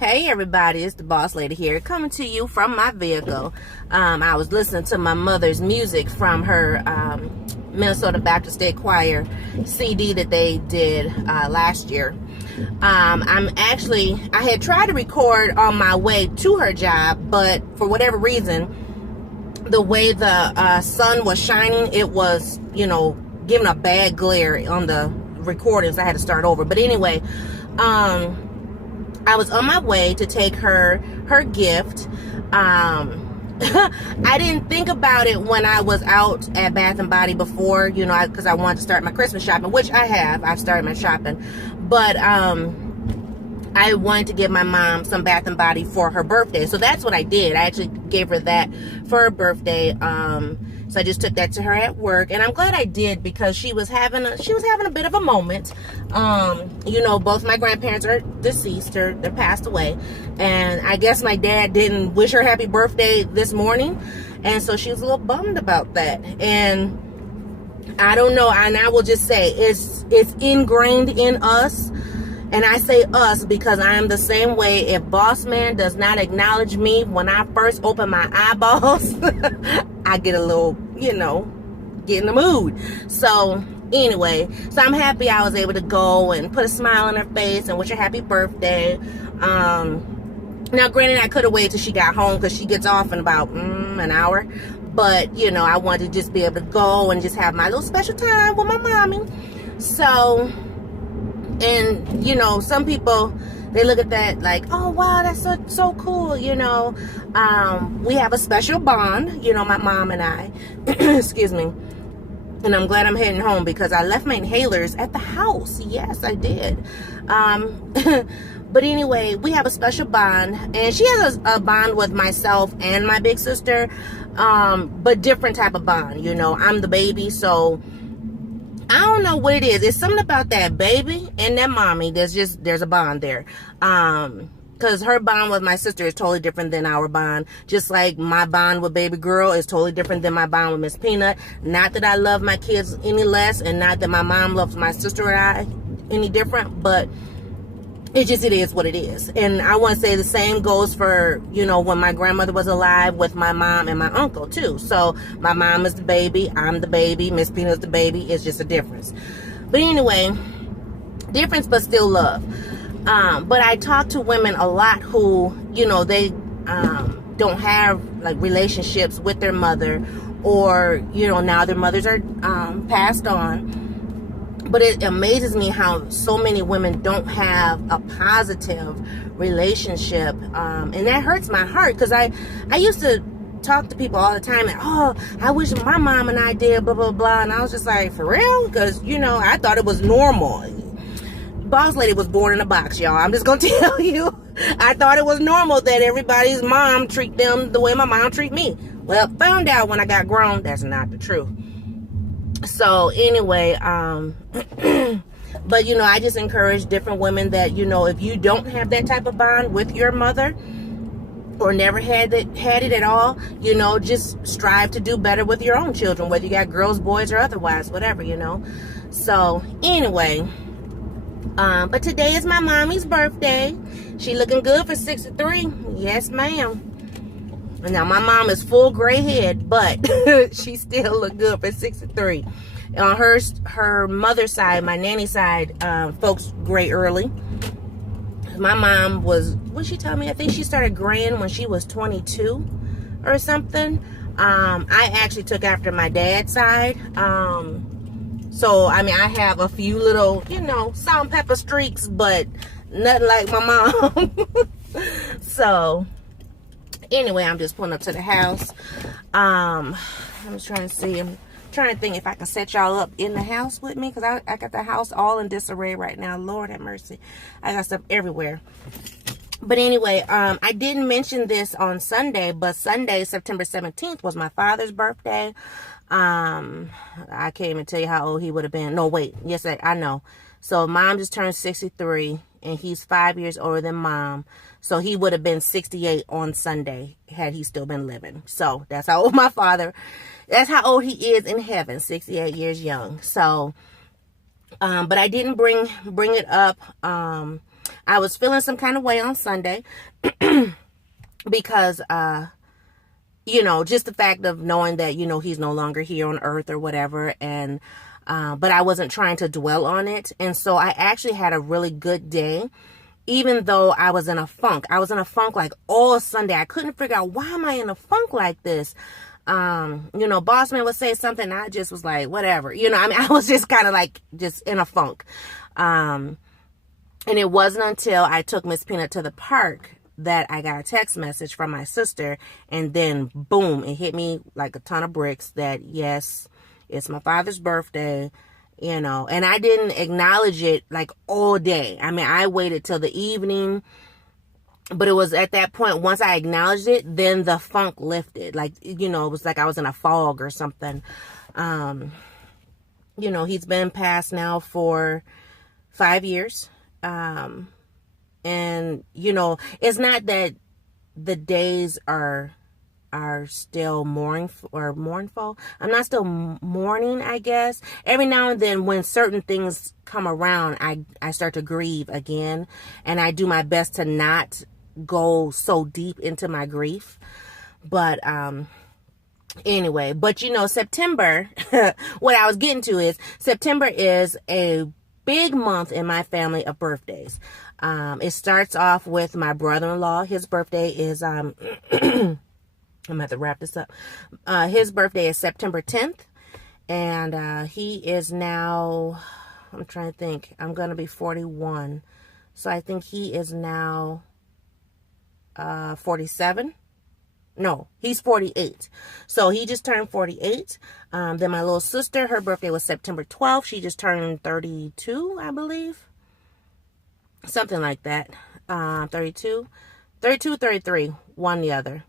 Hey everybody, it's the Boss Lady here, coming to you from my vehicle. I was listening to my mother's music from her Minnesota Baptist State Choir CD that they did last year. I had tried to record on my way to her job, but for whatever reason, the way the sun was shining, it was, giving a bad glare on the recordings. I had to start over. But anyway, I was on my way to take her gift. I didn't think about it when I was out at Bath and Body before, because I wanted to start my Christmas shopping, which I have. I've started my shopping. But I wanted to give my mom some Bath and Body for her birthday. So that's what I did. I actually gave her that for her birthday. So I just took that to her at work, and I'm glad I did, because she was having a bit of a moment. Both my grandparents are deceased, or they passed away, and I guess my dad didn't wish her happy birthday this morning, and so she was a little bummed about that. And I don't know, and I will just say it's ingrained in us. And I say us because I am the same way. If Boss Man does not acknowledge me when I first open my eyeballs, I get a little, get in the mood. So anyway, I'm happy I was able to go and put a smile on her face and wish her happy birthday. Now, granted, I could have waited till she got home, because she gets off in about an hour. But, I wanted to just be able to go and just have my little special time with my mommy. So... And, some people, they look at that like, oh, wow, that's so cool, We have a special bond, my mom and I. Excuse me. And I'm glad I'm heading home, because I left my inhalers at the house. Yes, I did. But anyway, we have a special bond. And she has a bond with myself and my big sister. But different type of bond, I'm the baby, so... I don't know what it is. It's something about that baby and that mommy. There's a bond there. Because her bond with my sister is totally different than our bond. Just like my bond with baby girl is totally different than my bond with Miss Peanut. Not that I love my kids any less, and not that my mom loves my sister and I any different, but it is what it is. And I want to say the same goes for, when my grandmother was alive, with my mom and my uncle too. So my mom is the baby, I'm the baby, Miss Peanut's the baby. It's just a difference. But anyway, difference but still love. But I talk to women a lot who, they don't have like relationships with their mother, or, now their mothers are passed on. But it amazes me how so many women don't have a positive relationship. And that hurts my heart, because I used to talk to people all the time, and, oh, I wish my mom and I did, blah, blah, blah. And I was just like, for real? Because, I thought it was normal. Boss Lady was born in a box, y'all. I'm just going to tell you. I thought it was normal that everybody's mom treat them the way my mom treat me. Well, found out when I got grown, that's not the truth. So anyway, but I just encourage different women that, if you don't have that type of bond with your mother, or never had it at all, just strive to do better with your own children, whether you got girls, boys, or otherwise, whatever, So anyway, but today is my mommy's birthday. She looking good for 63. Yes, ma'am. Now, my mom is full gray head, but she still look good for 63. On her mother's side, my nanny side, folks gray early. My mom what'd she tell me? I think she started graying when she was 22 or something. I actually took after my dad's side. So, I have a few little, salt and pepper streaks, but nothing like my mom. So... Anyway, I'm just pulling up to the house. I'm just trying to see. I'm trying to think if I can set y'all up in the house with me, because I got the house all in disarray right now. Lord have mercy. I got stuff everywhere. But anyway, I didn't mention this on Sunday, but Sunday, September 17th, was my father's birthday. I can't even tell you how old he would have been. No, wait. Yes, I know. So mom just turned 63, and he's 5 years older than mom. So he would have been 68 on Sunday had he still been living. So that's how old my father, that's how old he is in heaven, 68 years young. So, but I didn't bring it up I was feeling some kind of way on Sunday because, just the fact of knowing that, he's no longer here on earth or whatever. And, but I wasn't trying to dwell on it. And so I actually had a really good day, even though I was in a funk. I was in a funk like all Sunday. I couldn't figure out, why am I in a funk like this? Boss man would say something. I just was like, whatever, I was just kind of like just in a funk. And it wasn't until I took Miss Peanut to the park that I got a text message from my sister, and then boom, it hit me like a ton of bricks that yes, it's my father's birthday, and I didn't acknowledge it like all day. I mean, I waited till the evening, but it was at that point, once I acknowledged it, then the funk lifted. Like, it was like I was in a fog or something. He's been passed now for 5 years. And it's not that the days are still mournful. I'm not still mourning, I guess. Every now and then when certain things come around, I start to grieve again, and I do my best to not go so deep into my grief. But anyway, September, what I was getting to is September is a big month in my family of birthdays. It starts off with my brother-in-law. His birthday is I'm gonna have to wrap this up. His birthday is September 10th, and he is now, I'm trying to think, I'm gonna be 41, so I think he is now 47. No, he's 48. So he just turned 48. Then my little sister, her birthday was September 12th. She just turned 32, I believe. Something like that. 32, 33, one the other.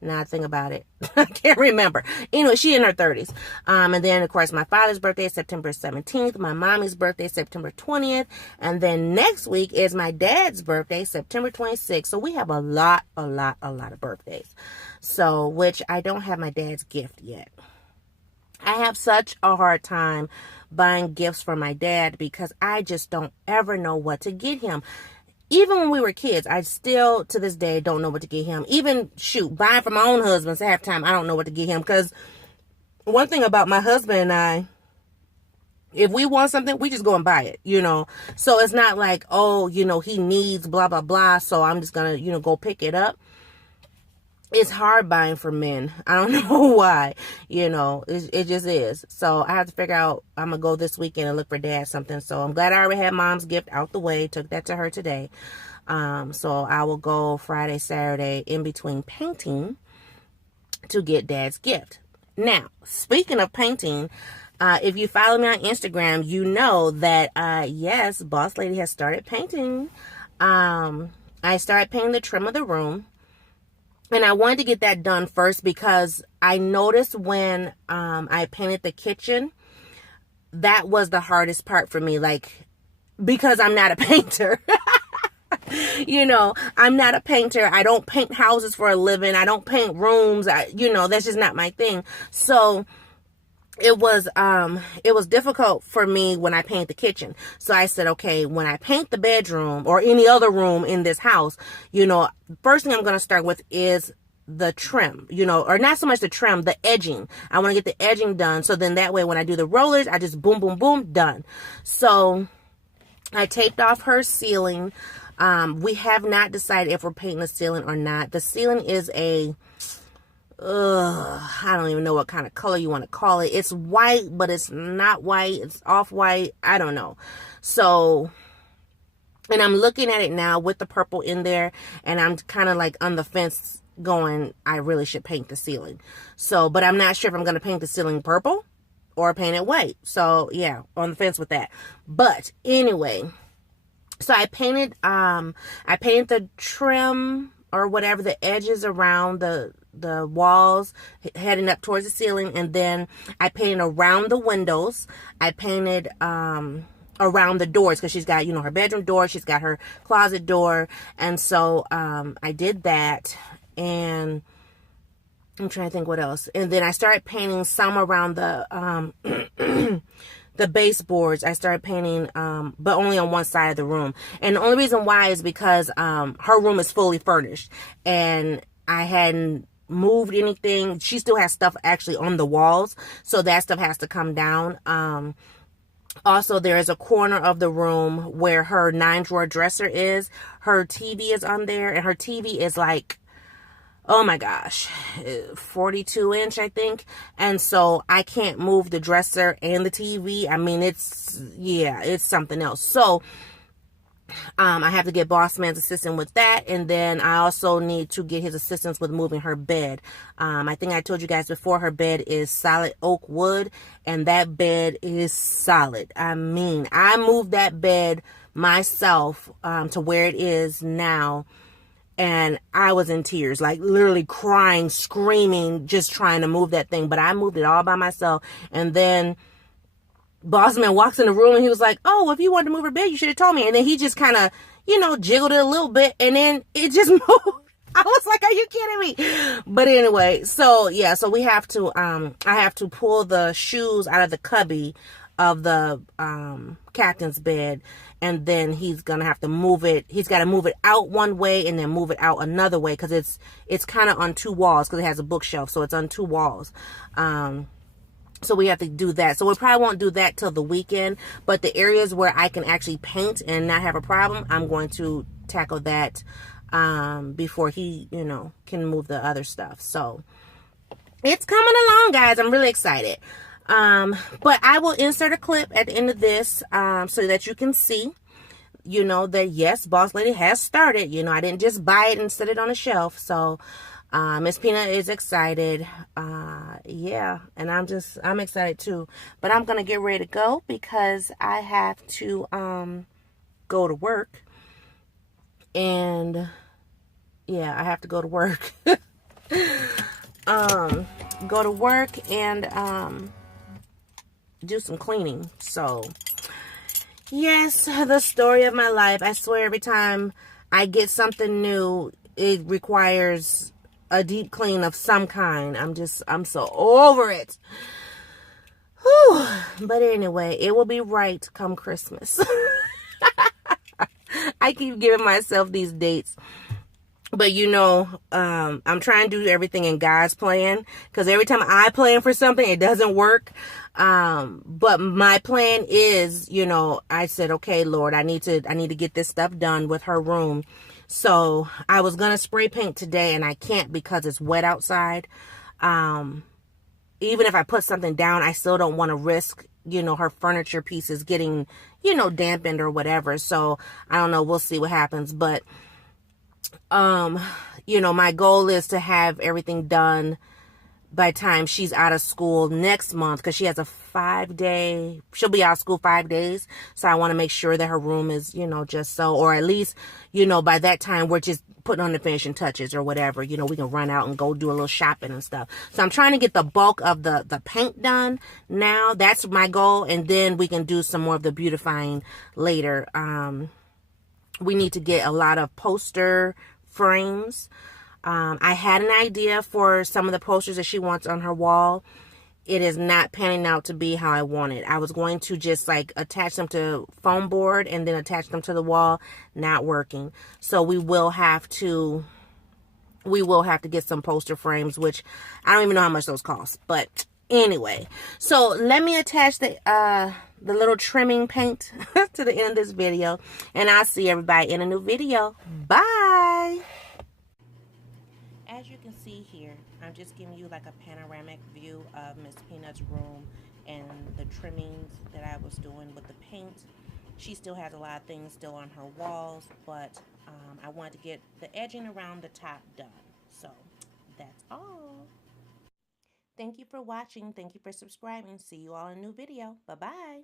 Now I think about it. I can't remember. Anyway, she in her 30s. And then, of course, my father's birthday is September 17th. My mommy's birthday is September 20th. And then next week is my dad's birthday, September 26th. So we have a lot of birthdays. So, which I don't have my dad's gift yet. I have such a hard time buying gifts for my dad because I just don't ever know what to get him. Even when we were kids, I still, to this day, don't know what to get him. Even, buying for my own husband, half the time, I don't know what to get him. Because one thing about my husband and I, if we want something, we just go and buy it, So it's not like, he needs blah, blah, blah, so I'm just going to, go pick it up. It's hard buying for men. I don't know why, it just is. So I have to figure out, I'm going to go this weekend and look for dad something. So I'm glad I already had mom's gift out the way. Took that to her today. So I will go Friday, Saturday in between painting to get dad's gift. Now, speaking of painting, if you follow me on Instagram, you know that, yes, Boss Lady has started painting. I started painting the trim of the room. And I wanted to get that done first because I noticed when I painted the kitchen, that was the hardest part for me. Like, because I'm not a painter. I'm not a painter. I don't paint houses for a living. I don't paint rooms. That's just not my thing. So it was difficult for me when I paint the kitchen. So I said, okay, when I paint the bedroom or any other room in this house, first thing I'm going to start with is the trim, or not so much the trim, the edging. I want to get the edging done. So then that way, when I do the rollers, I just boom, boom, boom, done. So I taped off her ceiling. We have not decided if we're painting the ceiling or not. The ceiling is I don't even know what kind of color you want to call it. It's white, but it's not white. It's off-white. I don't know. So, and I'm looking at it now with the purple in there, and I'm kind of like on the fence going, I really should paint the ceiling. So, but I'm not sure if I'm going to paint the ceiling purple or paint it white. So, yeah, on the fence with that. But anyway, so I painted the trim or whatever, the edges around the walls heading up towards the ceiling, and then I painted around the windows. I painted around the doors because she's got her bedroom door, she's got her closet door, and so I did that. And I'm trying to think what else. And then I started painting some around the the baseboards, I started painting, but only on one side of the room. And the only reason why is because her room is fully furnished, and I hadn't moved anything. She still has stuff actually on the walls, so that stuff has to come down. Also, there is a corner of the room where her 9-drawer dresser is. Her TV is on there, and her TV is like, oh my gosh, 42-inch, I think. And so I can't move the dresser and the TV. I mean, it's something else. So I have to get Boss Man's assistant with that, and then I also need to get his assistance with moving her bed. I think I told you guys before, her bed is solid oak wood, and that bed is solid. I mean, I moved that bed myself to where it is now, and I was in tears, like literally crying, screaming, just trying to move that thing. But I moved it all by myself, and then Bossman walks in the room and he was like, oh, if you wanted to move her bed, you should have told me. And then he just kind of, jiggled it a little bit, and then it just moved. I was like, are you kidding me? But anyway, so yeah, so we have to, I have to pull the shoes out of the cubby of the captain's bed, and then he's gonna have to move it. He's got to move it out one way and then move it out another way, because it's kind of on two walls, because it has a bookshelf, so it's on two walls. So we have to do that. So we probably won't do that till the weekend, but the areas where I can actually paint and not have a problem, I'm going to tackle that before he, can move the other stuff. So it's coming along, guys. I'm really excited. But I will insert a clip at the end of this so that you can see, that yes, Boss Lady has started. I didn't just buy it and set it on a shelf. So Miss Peanut is excited. Yeah, and I'm excited too. But I'm gonna get ready to go because I have to go to work. And yeah, I have to go to work. Go to work and do some cleaning. So yes, the story of my life. I swear, every time I get something new, it requires a deep clean of some kind. I'm so over it. Whew. But anyway, it will be right come Christmas. I keep giving myself these dates. But I'm trying to do everything in God's plan, because every time I plan for something, it doesn't work. But my plan is, I said, okay, Lord, I need to get this stuff done with her room. So I was going to spray paint today, and I can't because it's wet outside. Even if I put something down, I still don't want to risk, her furniture pieces getting, dampened or whatever. So I don't know. We'll see what happens. But, my goal is to have everything done by the time she's out of school next month, because she has a 5-day, she'll be out of school 5 days. So I want to make sure that her room is, just so, or at least, by that time we're just putting on the finishing touches or whatever, we can run out and go do a little shopping and stuff. So I'm trying to get the bulk of the paint done now. That's my goal. And then we can do some more of the beautifying later. We need to get a lot of poster frames. I had an idea for some of the posters that she wants on her wall. It is not panning out to be how I wanted. I was going to just attach them to foam board and then attach them to the wall. Not working. So we will have to get some poster frames, which I don't even know how much those cost. But anyway, so let me attach the little trimming paint to the end of this video, and I'll see everybody in a new video. Bye. As you can see here, I'm just giving you a panoramic view of Miss Peanut's room and the trimmings that I was doing with the paint. She still has a lot of things still on her walls, but I wanted to get the edging around the top done. So that's all. Thank you for watching. Thank you for subscribing. See you all in a new video. Bye-bye.